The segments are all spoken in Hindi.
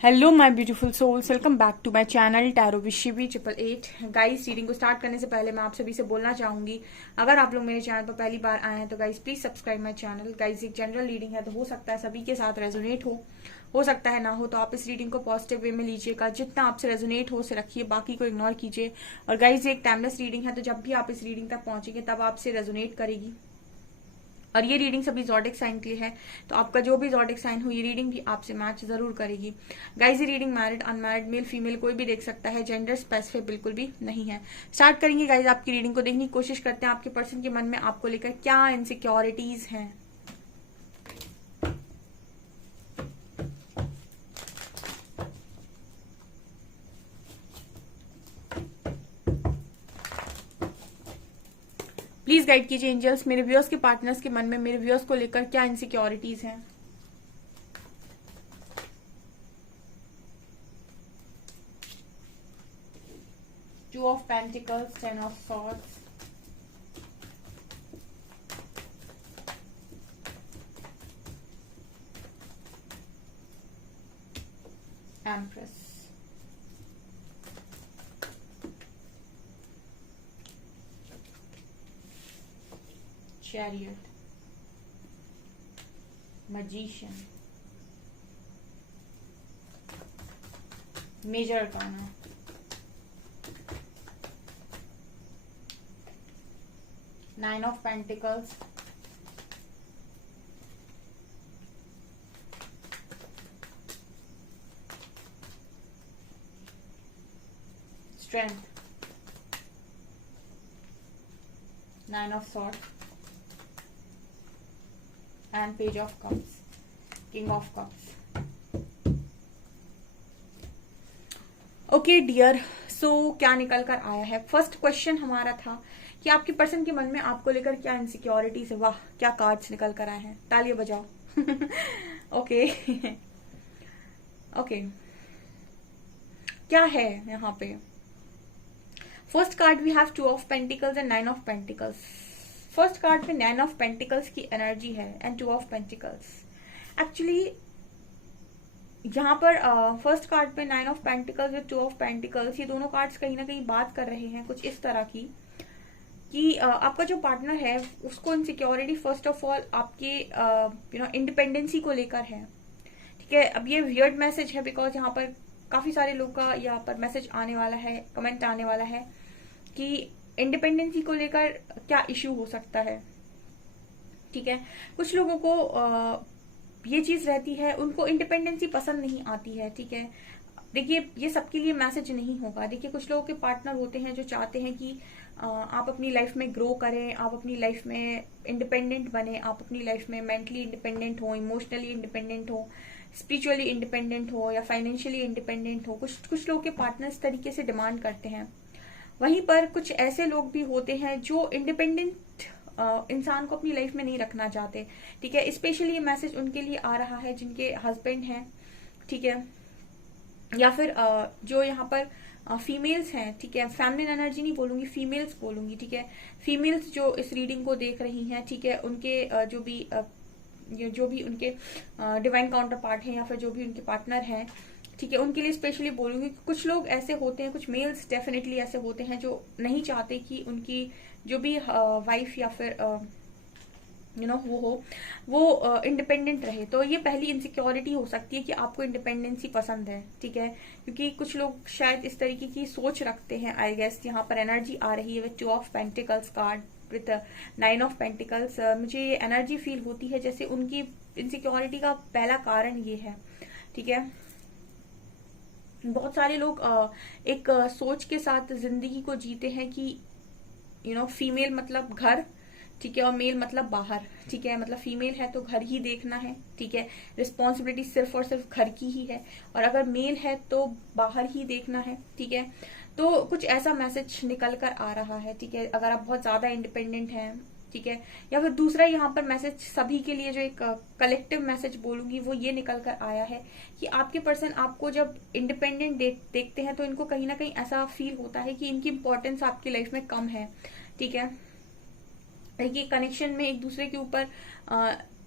Hello my beautiful souls, welcome back to my channel tarot विशिबी 888। गाइस, रीडिंग को स्टार्ट करने से पहले मैं आप सभी से बोलना चाहूंगी, अगर आप लोग मेरे चैनल पर पहली बार आए हैं तो guys please subscribe my channel. Guys, एक जनरल रीडिंग है तो हो सकता है सभी के साथ रेजोनेट हो सकता है ना हो, तो आप इस रीडिंग को पॉजिटिव वे में लीजिएगा। जितना आपसे रेजोनेट हो उसे रखिए, बाकी को इग्नोर कीजिए। और गाइस, ये एक टाइमलेस रीडिंग है, तो जब भी आप इस रीडिंग तक पहुंचेंगे तब आपसे रेजोनेट करेगी। और ये रीडिंग सभी ज़ोडिक साइन के लिए है, तो आपका जो भी ज़ोडिक साइन हो ये रीडिंग भी आपसे मैच जरूर करेगी। गाइस, ये reading married unmarried male female कोई भी देख सकता है, जेंडर स्पेसिफिक बिल्कुल भी नहीं है। स्टार्ट करेंगे गाइस आपकी रीडिंग को, देखने की कोशिश करते हैं आपके पर्सन के मन में आपको लेकर क्या इनसिक्योरिटीज हैं। प्लीज गाइड कीजिए एंजल्स, मेरे व्यूअर्स के पार्टनर्स के मन में मेरे व्यूअर्स को लेकर क्या इनसिक्योरिटीज हैं। Two of Pentacles, Ten of Swords, Empress, Chariot, Magician, Major Arcana, Nine of Pentacles, Strength, Nine of Swords, and Page of Cups, King of Cups. Okay dear, so क्या निकल कर आया है। फर्स्ट क्वेश्चन हमारा था कि आपके पर्सन के मन में आपको लेकर क्या इनसिक्योरिटीज है। वाह, क्या कार्ड्स निकल कर आए हैं, तालियां बजाओ। ओके ओके, क्या है यहाँ पे। First card we have two of pentacles and nine of pentacles. First card पे नाइन ऑफ पेंटिकल्स की एनर्जी है and two of pentacles. Actually यहाँ पर फर्स्ट कार्ड पे nine of pentacles with two of pentacles, ये दोनों कार्ड्स कहीं ना कहीं बात कर रहे हैं कुछ इस तरह की कि आपका जो पार्टनर है उसको इनसिक्योरिटी फर्स्ट ऑफ ऑल आपके इंडिपेंडेंसी को लेकर है। ठीक है, अब ये वियर्ड मैसेज है बिकॉज यहाँ पर काफी सारे लोग का यहाँ पर मैसेज आने वाला है, कमेंट आने वाला है कि इंडिपेंडेंसी को लेकर क्या इश्यू हो सकता है। ठीक है, कुछ लोगों को ये चीज रहती है, उनको इंडिपेंडेंसी पसंद नहीं आती है। ठीक है, देखिए ये सबके लिए मैसेज नहीं होगा। देखिए कुछ लोगों के पार्टनर होते हैं जो चाहते हैं कि आप अपनी लाइफ में ग्रो करें, आप अपनी लाइफ में इंडिपेंडेंट बने, आप अपनी लाइफ में मेंटली इंडिपेंडेंट हो, इमोशनली इंडिपेंडेंट हो, स्पिरिचुअली इंडिपेंडेंट हो या फाइनेंशियली इंडिपेंडेंट हो। कुछ लोग के पार्टनर इस तरीके से डिमांड करते हैं। वहीं पर कुछ ऐसे लोग भी होते हैं जो इंडिपेंडेंट इंसान को अपनी लाइफ में नहीं रखना चाहते। ठीक है, स्पेशली ये मैसेज उनके लिए आ रहा है जिनके हस्बैंड हैं। ठीक है, या फिर जो यहाँ पर फीमेल्स हैं। ठीक है, फेमिनिन एनर्जी नहीं बोलूंगी, फीमेल्स बोलूंगी। ठीक है, फीमेल्स जो इस रीडिंग को देख रही हैं, ठीक है, उनके जो भी उनके डिवाइन काउंटर पार्ट हैं या फिर जो भी उनके पार्टनर हैं, ठीक है, उनके लिए स्पेशली बोलूंगी। कुछ लोग ऐसे होते हैं, कुछ मेल्स डेफिनेटली ऐसे होते हैं जो नहीं चाहते कि उनकी जो भी वाइफ या फिर वो इंडिपेंडेंट रहे। तो ये पहली इनसिक्योरिटी हो सकती है कि आपको इंडिपेंडेंसी पसंद है। ठीक है, क्योंकि कुछ लोग शायद इस तरीके की सोच रखते हैं। आई गेस यहाँ पर एनर्जी आ रही है with two of pentacles card with nine of pentacles. मुझे ये एनर्जी फील होती है जैसे उनकी इनसिक्योरिटी का पहला कारण ये है। ठीक है, बहुत सारे लोग एक सोच के साथ जिंदगी को जीते हैं कि फीमेल मतलब घर, ठीक है, और मेल मतलब बाहर। ठीक है, मतलब फीमेल है तो घर ही देखना है। ठीक है, रिस्पॉन्सिबिलिटी सिर्फ और सिर्फ घर की ही है, और अगर मेल है तो बाहर ही देखना है। ठीक है, तो कुछ ऐसा मैसेज निकल कर आ रहा है। ठीक है, अगर आप बहुत ज्यादा इंडिपेंडेंट हैं, ठीक है, या फिर दूसरा यहाँ पर मैसेज सभी के लिए जो एक कलेक्टिव मैसेज बोलूंगी वो ये निकल कर आया है कि आपके पर्सन आपको जब इंडिपेंडेंट देखते हैं तो इनको कहीं ना कहीं ऐसा फील होता है कि इनकी इंपॉर्टेंस आपकी लाइफ में कम है। ठीक है, ये कनेक्शन में एक दूसरे के ऊपर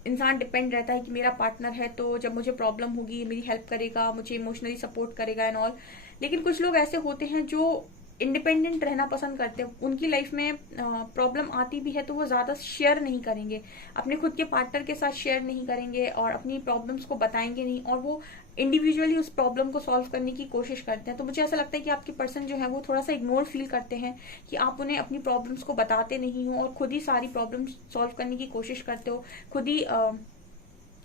इंसान डिपेंड रहता है कि मेरा पार्टनर है तो जब मुझे प्रॉब्लम होगी मेरी हेल्प करेगा, मुझे इमोशनली सपोर्ट करेगा एंड ऑल। लेकिन कुछ लोग ऐसे होते हैं जो इंडिपेंडेंट रहना पसंद करते हैं। उनकी लाइफ में प्रॉब्लम आती भी है तो वो ज्यादा शेयर नहीं करेंगे, अपने खुद के पार्टनर के साथ शेयर नहीं करेंगे और अपनी प्रॉब्लम्स को बताएंगे नहीं, और वो इंडिविजुअली उस प्रॉब्लम को सॉल्व करने की कोशिश करते हैं। तो मुझे ऐसा लगता है कि आपके पर्सन जो है वो थोड़ा सा इग्नोर फील करते हैं कि आप उन्हें अपनी प्रॉब्लम्स को बताते नहीं हो और खुद ही सारी प्रॉब्लम्स सॉल्व करने की कोशिश करते हो, खुद ही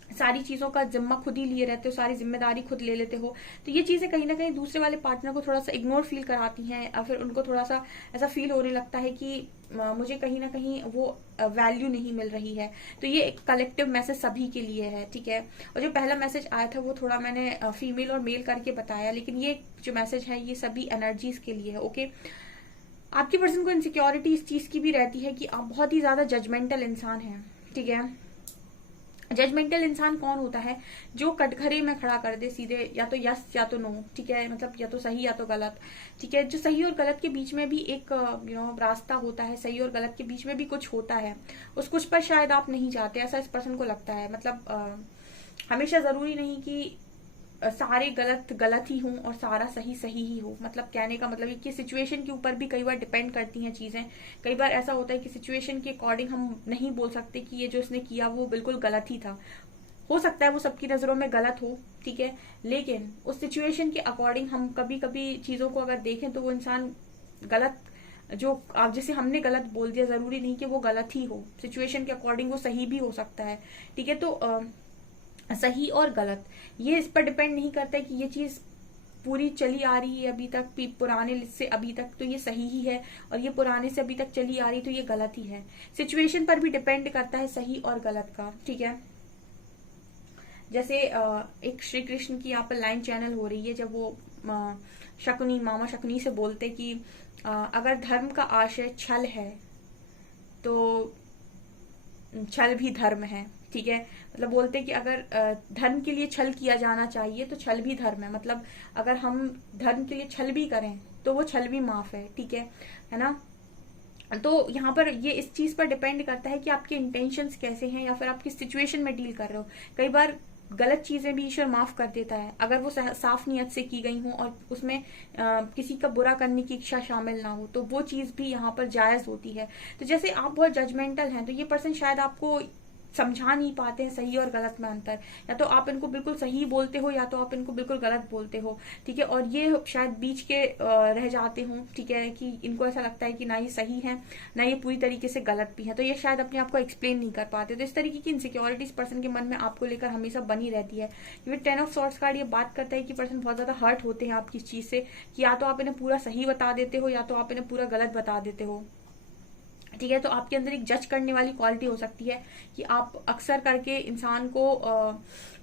सारी चीजों का जिम्मा खुद ही लिए रहते हो, सारी जिम्मेदारी खुद ले लेते हो। तो ये चीजें कहीं ना कहीं दूसरे वाले पार्टनर को थोड़ा सा इग्नोर फील कराती हैं, या फिर उनको थोड़ा सा ऐसा फील होने लगता है कि मुझे कहीं ना कहीं वो वैल्यू नहीं मिल रही है। तो ये एक कलेक्टिव मैसेज सभी के लिए है, ठीक है। और जो पहला मैसेज आया था वो थोड़ा मैंने फीमेल और मेल करके बताया, लेकिन ये जो मैसेज है ये सभी एनर्जीज के लिए है, ओके। आपके पर्सन को इनसिक्योरिटी इस चीज की भी रहती है कि आप बहुत ही ज्यादा जजमेंटल इंसान हैं, ठीक है। जजमेंटल इंसान कौन होता है? जो कटघरे में खड़ा कर दे सीधे, या तो यस या तो नो, ठीक है, मतलब या तो सही या तो गलत, ठीक है। जो सही और गलत के बीच में भी एक रास्ता होता है, सही और गलत के बीच में भी कुछ होता है, उस कुछ पर शायद आप नहीं जाते, ऐसा इस पर्सन को लगता है। मतलब हमेशा जरूरी नहीं कि सारे गलत गलत ही हों और सारा सही सही ही हो। मतलब कहने का मतलब है कि सिचुएशन के ऊपर भी कई बार डिपेंड करती हैं चीजें। कई बार ऐसा होता है कि सिचुएशन के अकॉर्डिंग हम नहीं बोल सकते कि ये जो इसने किया वो बिल्कुल गलत ही था। हो सकता है वो सबकी नजरों में गलत हो, ठीक है, लेकिन उस सिचुएशन के अकॉर्डिंग हम कभी कभी चीजों को अगर देखें तो वो इंसान गलत, जो आप जैसे हमने गलत बोल दिया, जरूरी नहीं कि वो गलत ही हो, सिचुएशन के अकॉर्डिंग वो सही भी हो सकता है, ठीक है। तो सही और गलत ये इस पर डिपेंड नहीं करता है कि ये चीज पूरी चली आ रही है अभी तक, पुराने से अभी तक तो ये सही ही है, और ये पुराने से अभी तक चली आ रही तो ये गलत ही है। सिचुएशन पर भी डिपेंड करता है सही और गलत का, ठीक है। जैसे एक श्री कृष्ण की यहाँ पर लाइन चैनल हो रही है, जब वो शकुनी, मामा शकुनी से बोलते कि अगर धर्म का आशय छल है तो छल भी धर्म है, ठीक है। मतलब बोलते कि अगर धर्म के लिए छल किया जाना चाहिए तो छल भी धर्म है। मतलब अगर हम धर्म के लिए छल भी करें तो वो छल भी माफ है, ठीक है ना। तो यहाँ पर ये इस चीज पर डिपेंड करता है कि आपके इंटेंशंस कैसे हैं, या फिर आप किस सिचुएशन में डील कर रहे हो। कई बार गलत चीजें भी ईश्वर माफ कर देता है अगर वो साफ नियत से की गई हो और उसमें किसी का बुरा करने की इच्छा शामिल ना हो, तो वो चीज भी यहाँ पर जायज होती है। तो जैसे आप बहुत जजमेंटल हैं तो ये पर्सन शायद आपको समझा नहीं पाते हैं सही और गलत में अंतर, या तो आप इनको बिल्कुल सही बोलते हो या तो आप इनको बिल्कुल गलत बोलते हो, ठीक है। और ये शायद बीच के रह जाते हो, ठीक है, कि इनको ऐसा लगता है कि ना ये सही है ना ये पूरी तरीके से गलत भी है, तो ये शायद अपने आप को एक्सप्लेन नहीं कर पाते। तो इस तरीके की इनसिक्योरिटीज पर्सन के मन में आपको लेकर हमेशा बनी रहती है। क्योंकि 10 ऑफ सॉर्ड्स कार्ड ये बात करता है कि पर्सन बहुत ज्यादा हर्ट होते हैं आपकी चीज से, कि या तो आप इन्हें पूरा सही बता देते हो या तो आप इन्हें पूरा गलत बता देते हो, ठीक है। तो आपके अंदर एक जज करने वाली क्वालिटी हो सकती है कि आप अक्सर करके इंसान को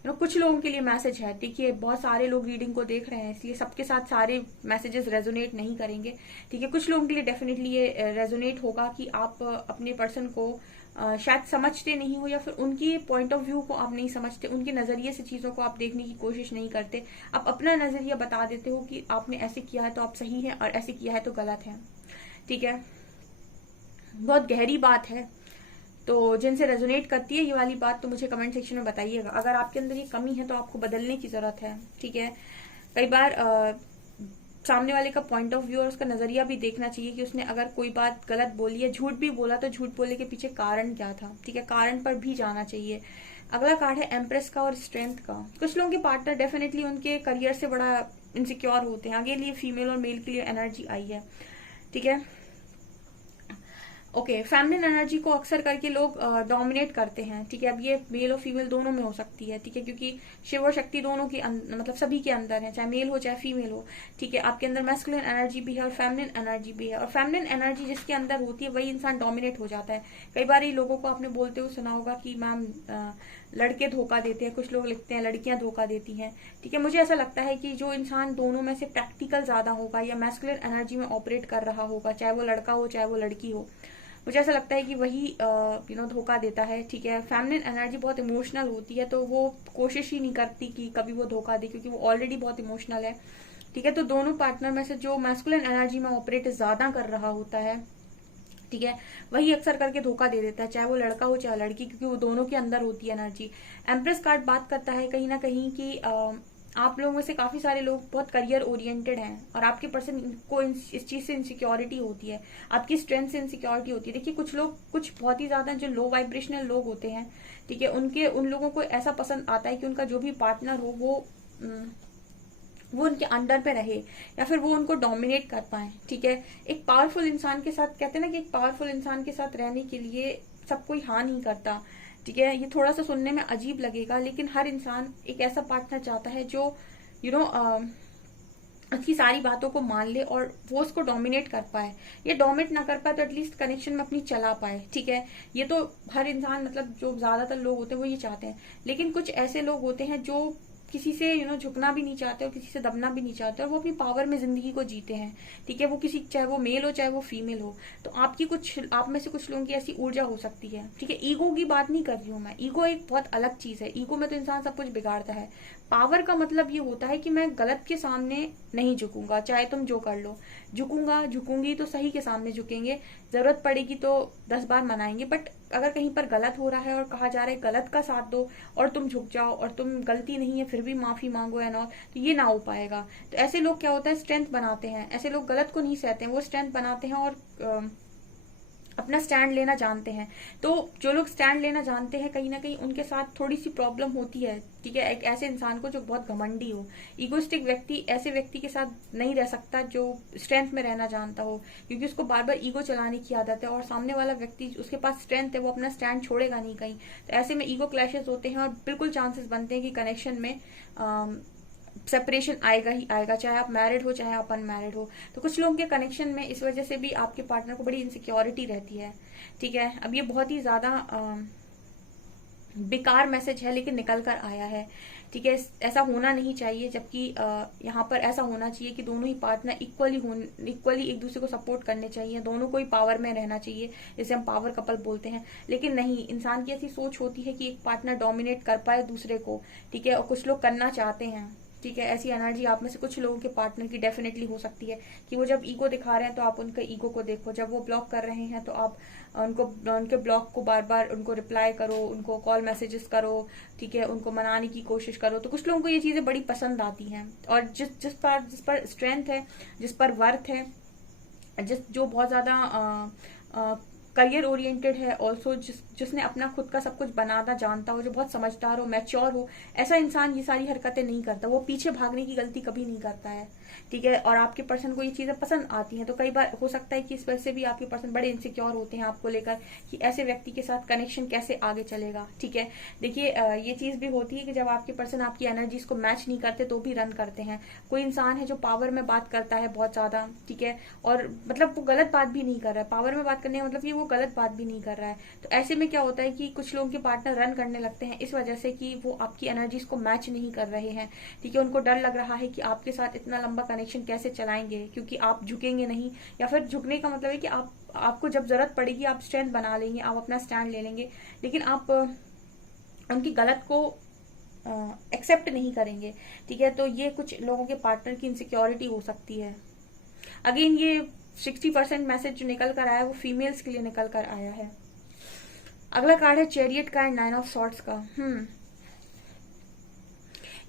कुछ लोगों के लिए मैसेज है, देखिए बहुत सारे लोग रीडिंग को देख रहे हैं इसलिए सबके साथ सारे मैसेजेस रेजोनेट नहीं करेंगे, ठीक है। कुछ लोगों के लिए डेफिनेटली ये रेजोनेट होगा कि आप अपने पर्सन को शायद समझते नहीं हो, या फिर उनकी पॉइंट ऑफ व्यू को आप नहीं समझते, उनके नजरिए से चीजों को आप देखने की कोशिश नहीं करते, आप अपना नजरिया बता देते हो कि आपने ऐसे किया है तो आप सही है और ऐसे किया है तो गलत है, ठीक है। बहुत गहरी बात है, तो जिनसे रेजोनेट करती है ये वाली बात तो मुझे कमेंट सेक्शन में बताइएगा। अगर आपके अंदर ये कमी है तो आपको बदलने की जरूरत है, ठीक है। कई बार सामने वाले का पॉइंट ऑफ व्यू और उसका नजरिया भी देखना चाहिए कि उसने अगर कोई बात गलत बोली है, झूठ भी बोला, तो झूठ बोलने के पीछे कारण क्या था, ठीक है, कारण पर भी जाना चाहिए। अगला कार्ड है एम्प्रेस का और स्ट्रेंथ का। कुछ लोगों के पार्टनर डेफिनेटली उनके करियर से बड़ा इनसिक्योर होते हैं, आगे लिए फीमेल और मेल के लिए एनर्जी आई है, ठीक है। ओके, फेमिनिन एनर्जी को अक्सर करके लोग डोमिनेट करते हैं, ठीक है। अब ये मेल और फीमेल दोनों में हो सकती है, ठीक है, क्योंकि शिव और शक्ति दोनों की मतलब सभी के अंदर है, चाहे मेल हो चाहे फीमेल हो, ठीक है। आपके अंदर मैस्कुलिन एनर्जी भी है और फेमिनिन एनर्जी भी है, और फेमिनिन एनर्जी जिसके अंदर होती है वही इंसान डोमिनेट हो जाता है। कई बार ये लोगों को आपने बोलते हुए सुना होगा कि मैम लड़के धोखा देते हैं, कुछ लोग लिखते हैं लड़कियां धोखा देती हैं, ठीक है। मुझे ऐसा लगता है कि जो इंसान दोनों में से प्रैक्टिकल ज्यादा होगा या मैस्कुलिन एनर्जी में ऑपरेट कर रहा होगा, चाहे वो लड़का हो चाहे वो लड़की हो, मुझे ऐसा लगता है कि वही धोखा देता है, ठीक है। फेमिनिन एनर्जी बहुत इमोशनल होती है तो वो कोशिश ही नहीं करती कि कभी वो धोखा दे, क्योंकि वो ऑलरेडी बहुत इमोशनल है, ठीक है। तो दोनों पार्टनर में से जो मैस्कुलिन एनर्जी में ऑपरेट ज्यादा कर रहा होता है, ठीक है, वही अक्सर करके धोखा दे देता है, चाहे वो लड़का हो चाहे लड़की, क्योंकि वो दोनों के अंदर होती है एनर्जी। एम्प्रेस कार्ड बात करता है कहीं ना कहीं कि आप लोगों में से काफी सारे लोग बहुत करियर ओरिएंटेड हैं और आपके पर्सन को इस चीज से इनसिक्योरिटी होती है, आपकी स्ट्रेंथ से इनसिक्योरिटी होती है। देखिए कुछ लोग, कुछ बहुत ही ज्यादा जो लो वाइब्रेशनल लोग होते हैं, ठीक है, उन लोगों को ऐसा पसंद आता है कि उनका जो भी पार्टनर हो वो उनके अंडर पे रहे या फिर वो उनको डोमिनेट कर पाए। ठीक है, एक पावरफुल इंसान के साथ, कहते हैं ना कि एक पावरफुल इंसान के साथ रहने के लिए सब कोई हाँ नहीं करता। ठीक है, ये थोड़ा सा सुनने में अजीब लगेगा, लेकिन हर इंसान एक ऐसा पार्टनर चाहता है जो उसकी सारी बातों को मान ले और वो उसको डोमिनेट कर पाए, या डोमिनेट ना कर पाए तो एटलीस्ट कनेक्शन में अपनी चला पाए। ठीक है, ये तो हर इंसान, मतलब जो ज्यादातर लोग होते हैं वो ये चाहते हैं। लेकिन कुछ ऐसे लोग होते हैं जो किसी से झुकना भी नहीं चाहते और किसी से दबना भी नहीं चाहते और वो अपनी पावर में जिंदगी को जीते हैं। ठीक है, वो किसी, चाहे वो मेल हो चाहे वो फीमेल हो। तो आप में से कुछ लोगों की ऐसी ऊर्जा हो सकती है। ठीक है, ईगो की बात नहीं कर रही हूं मैं, ईगो एक बहुत अलग चीज है। ईगो में तो इंसान सब कुछ बिगाड़ता है। पावर का मतलब ये होता है कि मैं गलत के सामने नहीं झुकूंगा, चाहे तुम जो कर लो। झुकूंगी तो सही के सामने झुकेंगे, जरूरत पड़ेगी तो 10 बार मनाएंगे, बट अगर कहीं पर गलत हो रहा है और कहा जा रहा है गलत का साथ दो और तुम झुक जाओ और तुम गलती नहीं है फिर भी माफी मांगो एंड ऑल, तो ये ना हो पाएगा। तो ऐसे लोग क्या होता है, स्ट्रेंथ बनाते हैं। ऐसे लोग गलत को नहीं सहते हैं, वो स्ट्रेंथ बनाते हैं और अपना स्टैंड लेना जानते हैं। तो जो लोग स्टैंड लेना जानते हैं, कहीं ना कहीं उनके साथ थोड़ी सी प्रॉब्लम होती है। ठीक है, एक ऐसे इंसान को जो बहुत घमंडी हो, इगोइस्टिक व्यक्ति, ऐसे व्यक्ति के साथ नहीं रह सकता जो स्ट्रेंथ में रहना जानता हो, क्योंकि उसको बार बार ईगो चलाने की आदत है और सामने वाला व्यक्ति, उसके पास स्ट्रेंथ है, वो अपना स्टैंड छोड़ेगा नहीं कहीं। तो ऐसे में ईगो क्लैशेस होते हैं और बिल्कुल चांसेस बनते हैं कि कनेक्शन में सेपरेशन आएगा ही आएगा, चाहे आप मैरिड हो चाहे आप अनमैरिड हो। तो कुछ लोगों के कनेक्शन में इस वजह से भी आपके पार्टनर को बड़ी इनसिक्योरिटी रहती है। ठीक है, अब ये बहुत ही ज्यादा बेकार मैसेज है लेकिन निकल कर आया है। ठीक है, ऐसा होना नहीं चाहिए, जबकि यहाँ पर ऐसा होना चाहिए कि दोनों ही पार्टनर इक्वली एक दूसरे को सपोर्ट करने चाहिए, दोनों को ही पावर में रहना चाहिए, जिसे हम पावर कपल बोलते हैं। लेकिन नहीं, इंसान की ऐसी सोच होती है कि एक पार्टनर डोमिनेट कर पाए दूसरे को। ठीक है, और कुछ लोग करना चाहते हैं। ठीक है, ऐसी एनर्जी आप में से कुछ लोगों के पार्टनर की डेफिनेटली हो सकती है कि वो जब ईगो दिखा रहे हैं तो आप उनके ईगो को देखो, जब वो ब्लॉक कर रहे हैं तो आप उनके ब्लॉक को बार बार उनको रिप्लाई करो, उनको कॉल मैसेजेस करो। ठीक है, उनको मनाने की कोशिश करो। तो कुछ लोगों को ये चीजें बड़ी पसंद आती हैं और जिस पर स्ट्रेंथ है, जिस पर वर्थ है, जो बहुत ज्यादा करियर ओरिएंटेड है, ऑल्सो जिसने अपना खुद का सब कुछ बनाना जानता हो, जो बहुत समझदार हो, मैच्योर हो, ऐसा इंसान ये सारी हरकतें नहीं करता। वो पीछे भागने की गलती कभी नहीं करता है। ठीक है, और आपके पर्सन को ये चीजें पसंद आती हैं। तो कई बार हो सकता है कि इस वजह से भी आपके पर्सन बड़े इनसिक्योर होते हैं आपको लेकर कि ऐसे व्यक्ति के साथ कनेक्शन कैसे आगे चलेगा। ठीक है, देखिए ये चीज भी होती है कि जब आपके पर्सन आपकी एनर्जीज को मैच नहीं करते तो भी रन करते हैं। कोई इंसान है जो पावर में बात करता है बहुत ज्यादा, ठीक है, और मतलब वो गलत बात भी नहीं कर रहा है, पावर में बात करने का मतलब कि वो गलत बात भी नहीं कर रहा है। तो ऐसे में क्या होता है कि कुछ लोगों के पार्टनर रन करने लगते हैं इस वजह से कि वो आपकी एनर्जीज को मैच नहीं कर रहे हैं। ठीक है, उनको डर लग रहा है कि आपके साथ इतना लंबा कनेक्शन कैसे चलाएंगे, क्योंकि आप झुकेंगे नहीं, या फिर झुकने का मतलब है कि आपको जब जरूरत पड़ेगी आप स्ट्रेंथ बना लेंगे, आप अपना स्टैंड ले लेंगे, लेकिन आप उनकी गलत को एक्सेप्ट नहीं करेंगे। ठीक है, तो ये कुछ लोगों के पार्टनर की इनसिक्योरिटी हो सकती है। अगेन ये 60% मैसेज जो निकल कर आया है वो फीमेल्स के लिए निकल कर आया है। अगला कार्ड है चैरियट का एंड 9 ऑफ सॉर्ड्स का।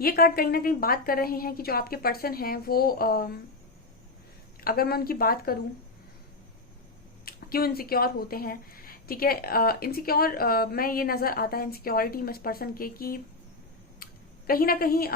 ये कार्ड कहीं ना कहीं बात कर रहे हैं कि जो आपके पर्सन हैं वो अगर मैं उनकी बात करूं क्यों इनसिक्योर होते हैं। ठीक है, इनसिक्योर मैं ये नजर आता है इनसिक्योरिटी में इस पर्सन के कि कहीं ना कहीं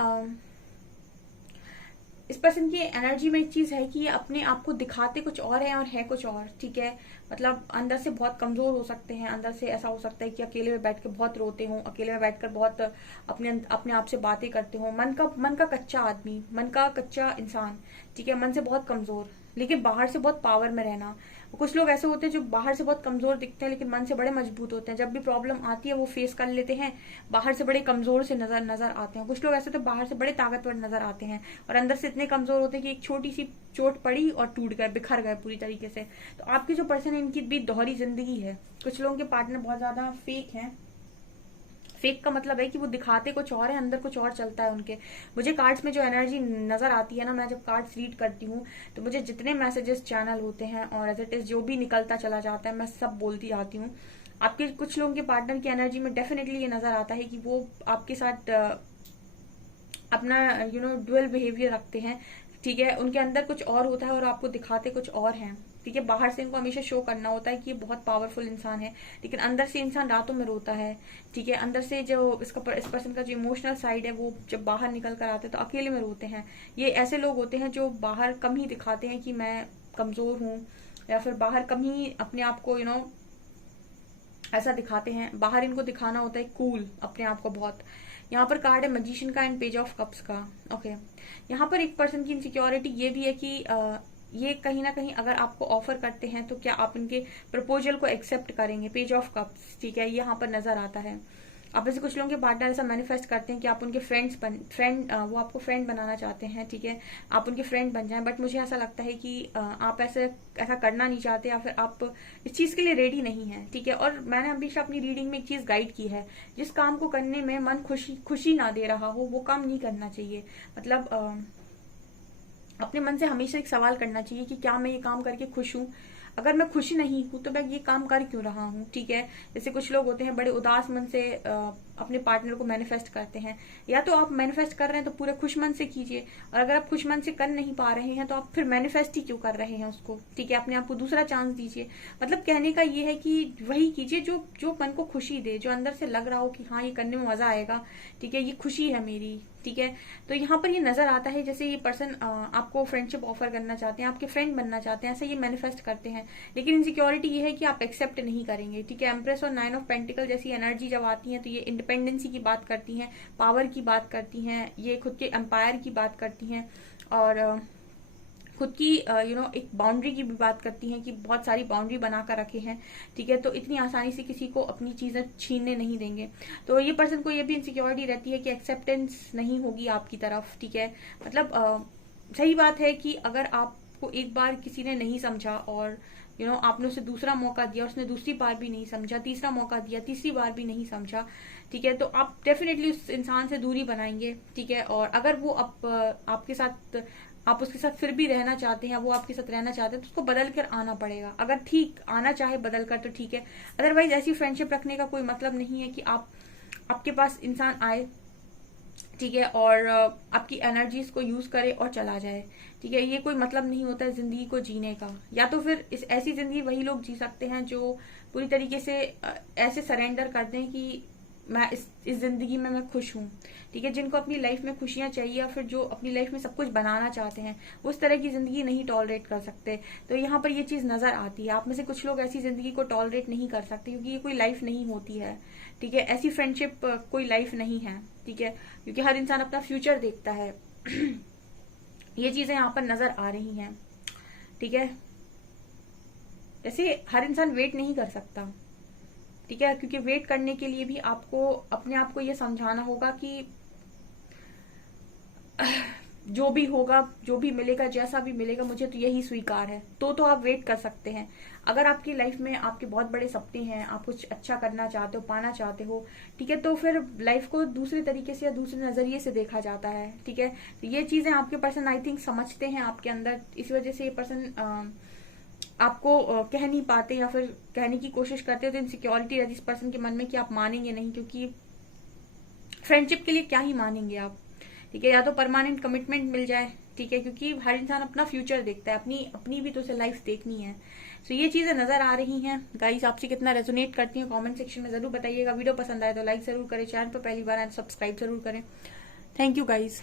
इस पर्सन की एनर्जी में एक चीज है कि ये अपने आप को दिखाते कुछ और है और है कुछ और। ठीक है, मतलब अंदर से बहुत कमजोर हो सकते हैं, अंदर से ऐसा हो सकता है कि अकेले में बैठ के बहुत रोते हो, अकेले में बैठकर बहुत अपने आप से बातें करते हो, मन का कच्चा आदमी, मन का कच्चा इंसान। ठीक है, मन से बहुत कमजोर लेकिन बाहर से बहुत पावर में रहना। कुछ लोग ऐसे होते हैं जो बाहर से बहुत कमजोर दिखते हैं लेकिन मन से बड़े मजबूत होते हैं। जब भी प्रॉब्लम आती है वो फेस कर लेते हैं, बाहर से बड़े कमजोर से नजर आते हैं। कुछ लोग ऐसे तो बाहर से बड़े ताकतवर नजर आते हैं और अंदर से इतने कमजोर होते हैं कि एक छोटी सी चोट पड़ी और टूट गए, बिखर गए पूरी तरीके से। तो आपके जो पर्सन है इनकी भी दोहरी जिंदगी है। कुछ लोगों के पार्टनर बहुत ज्यादा फेक हैं, फेक का मतलब है कि वो दिखाते कुछ और है, अंदर कुछ और चलता है उनके। मुझे कार्ड्स में जो एनर्जी नजर आती है ना, मैं जब कार्ड्स रीड करती हूँ तो मुझे जितने मैसेजेस चैनल होते हैं और एज इट इज जो भी निकलता चला जाता है मैं सब बोलती जाती हूँ। आपके कुछ लोगों के पार्टनर की एनर्जी में डेफिनेटली ये नजर आता है कि वो आपके साथ अपना डुअल बिहेवियर रखते हैं। ठीक है, उनके अंदर कुछ और होता है और आपको दिखाते कुछ और हैं। ठीक है, बाहर से इनको हमेशा शो करना होता है कि ये बहुत पावरफुल इंसान है, लेकिन अंदर से इंसान रातों में रोता है। ठीक है, अंदर से जो इस पर्सन का जो इमोशनल साइड है वो जब बाहर निकल कर आते हैं तो अकेले में रोते हैं। ये ऐसे लोग होते हैं जो बाहर कम ही दिखाते हैं कि मैं कमजोर हूँ, या फिर बाहर कम ही अपने आप को ऐसा दिखाते हैं। बाहर इनको दिखाना होता है कूल अपने आप को बहुत। यहाँ पर कार्ड है मैजिशियन का एंड पेज ऑफ कप्स का। ओके, यहाँ पर एक पर्सन की इनसिक्योरिटी ये भी है कि ये कहीं ना कहीं अगर आपको ऑफर करते हैं तो क्या आप इनके प्रपोजल को एक्सेप्ट करेंगे। पेज ऑफ कप्स, ठीक है, यहाँ पर नजर आता है। आप ऐसे कुछ लोगों के पार्टनर ऐसा मैनिफेस्ट करते हैं कि आप उनके वो आपको फ्रेंड बनाना चाहते हैं। ठीक है, आप उनके फ्रेंड बन जाएं, बट मुझे ऐसा लगता है कि आप ऐसा करना नहीं चाहते, या फिर आप इस चीज के लिए रेडी नहीं है। ठीक है, और मैंने हमेशा अपनी रीडिंग में एक चीज गाइड की है, जिस काम को करने में मन खुशी ना दे रहा हो वो काम नहीं करना चाहिए। मतलब अपने मन से हमेशा एक सवाल करना चाहिए कि क्या मैं ये काम करके खुश हूँ। अगर मैं खुश नहीं हूं तो मैं ये काम कर क्यों रहा हूँ। ठीक है, जैसे कुछ लोग होते हैं बड़े उदास मन से अपने पार्टनर को मैनिफेस्ट करते हैं। या तो आप मैनिफेस्ट कर रहे हैं तो पूरे खुश मन से कीजिए, और अगर आप खुश मन से कर नहीं पा रहे हैं तो आप फिर मैनिफेस्ट ही क्यों कर रहे हैं उसको। ठीक है, अपने आप को दूसरा चांस दीजिए। मतलब कहने का ये है कि वही कीजिए जो जो मन को खुशी दे, जो अंदर से लग रहा हो कि हाँ ये करने में मजा आएगा। ठीक है, ये खुशी है मेरी। ठीक है, तो यहाँ पर ये नजर आता है जैसे ये पर्सन आपको फ्रेंडशिप ऑफर करना चाहते हैं, आपके फ्रेंड बनना चाहते हैं, ऐसा ये मैनिफेस्ट करते हैं। लेकिन इनसिक्योरिटी ये है कि आप एक्सेप्ट नहीं करेंगे। ठीक है, एम्प्रेस और 9 ऑफ पेंटिकल जैसी एनर्जी जब आती है तो ये इंडिपेंडेंसी की बात करती हैं, पावर की बात करती हैं, ये खुद के एम्पायर की बात करती हैं, और खुद की एक बाउंड्री की भी बात करती हैं कि बहुत सारी बाउंड्री बनाकर रखे हैं। ठीक है, तो इतनी आसानी से किसी को अपनी चीजें छीनने नहीं देंगे। तो ये पर्सन को ये भी इनसिक्योरिटी रहती है कि एक्सेप्टेंस नहीं होगी आपकी तरफ। ठीक है, मतलब सही बात है कि अगर आपको एक बार किसी ने नहीं समझा और आपने उसे दूसरा मौका दिया, उसने दूसरी बार भी नहीं समझा, तीसरा मौका दिया, तीसरी बार भी नहीं समझा। ठीक है, तो आप डेफिनेटली उस इंसान से दूरी बनाएंगे। ठीक है, और अगर वो आपके साथ आप उसके साथ फिर भी रहना चाहते हैं, वो आपके साथ रहना चाहते हैं, तो उसको बदल कर आना पड़ेगा। अगर ठीक आना चाहे बदल कर तो ठीक है, अदरवाइज ऐसी फ्रेंडशिप रखने का कोई मतलब नहीं है कि आपके पास इंसान आए, ठीक है, और आपकी एनर्जीज को यूज करे और चला जाए। ठीक है, ये कोई मतलब नहीं होता है जिंदगी को जीने का। या तो फिर ऐसी जिंदगी वही लोग जी सकते हैं जो पूरी तरीके से ऐसे सरेंडर कर दें कि मैं इस जिंदगी में मैं खुश हूँ। ठीक है, जिनको अपनी लाइफ में खुशियां चाहिए या फिर जो अपनी लाइफ में सब कुछ बनाना चाहते हैं, उस तरह की जिंदगी नहीं टॉलरेट कर सकते। तो यहाँ पर ये चीज नजर आती है। आप में से कुछ लोग ऐसी जिंदगी को टॉलरेट नहीं कर सकते क्योंकि ये कोई लाइफ नहीं होती है। ठीक है, ऐसी फ्रेंडशिप कोई लाइफ नहीं है। ठीक है, क्योंकि हर इंसान अपना फ्यूचर देखता है। ये चीजें यहाँ पर नजर आ रही हैं। ठीक है, ऐसे हर इंसान वेट नहीं कर सकता। ठीक है, क्योंकि वेट करने के लिए भी आपको अपने आप को ये समझाना होगा कि जो भी होगा, जो भी मिलेगा, जैसा भी मिलेगा, मुझे तो यही स्वीकार है। तो आप वेट कर सकते हैं। अगर आपकी लाइफ में आपके बहुत बड़े सपने हैं, आप कुछ अच्छा करना चाहते हो, पाना चाहते हो, ठीक है, तो फिर लाइफ को दूसरे तरीके से या दूसरे नजरिए से देखा जाता है। ठीक है, तो ये चीजें आपके पर्सन आई थिंक समझते हैं आपके अंदर। इस वजह से ये पर्सन आपको कह नहीं पाते या फिर कहने की कोशिश करते हो, तो इनसिक्योरिटी रहती है इस पर्सन के मन में कि आप मानेंगे नहीं, क्योंकि फ्रेंडशिप के लिए क्या ही मानेंगे आप। ठीक है, या तो परमानेंट कमिटमेंट मिल जाए। ठीक है, क्योंकि हर इंसान अपना फ्यूचर देखता है, अपनी भी तो उसे लाइफ देखनी है। तो ये चीजें नजर आ रही हैं। गाइस, आपसे कितना रेजोनेट करती हैं कमेंट सेक्शन में जरूर बताइएगा। वीडियो पसंद आए तो लाइक जरूर करें, चैनल पर पहली बार आए तो सब्सक्राइब जरूर करें। Thank you guys.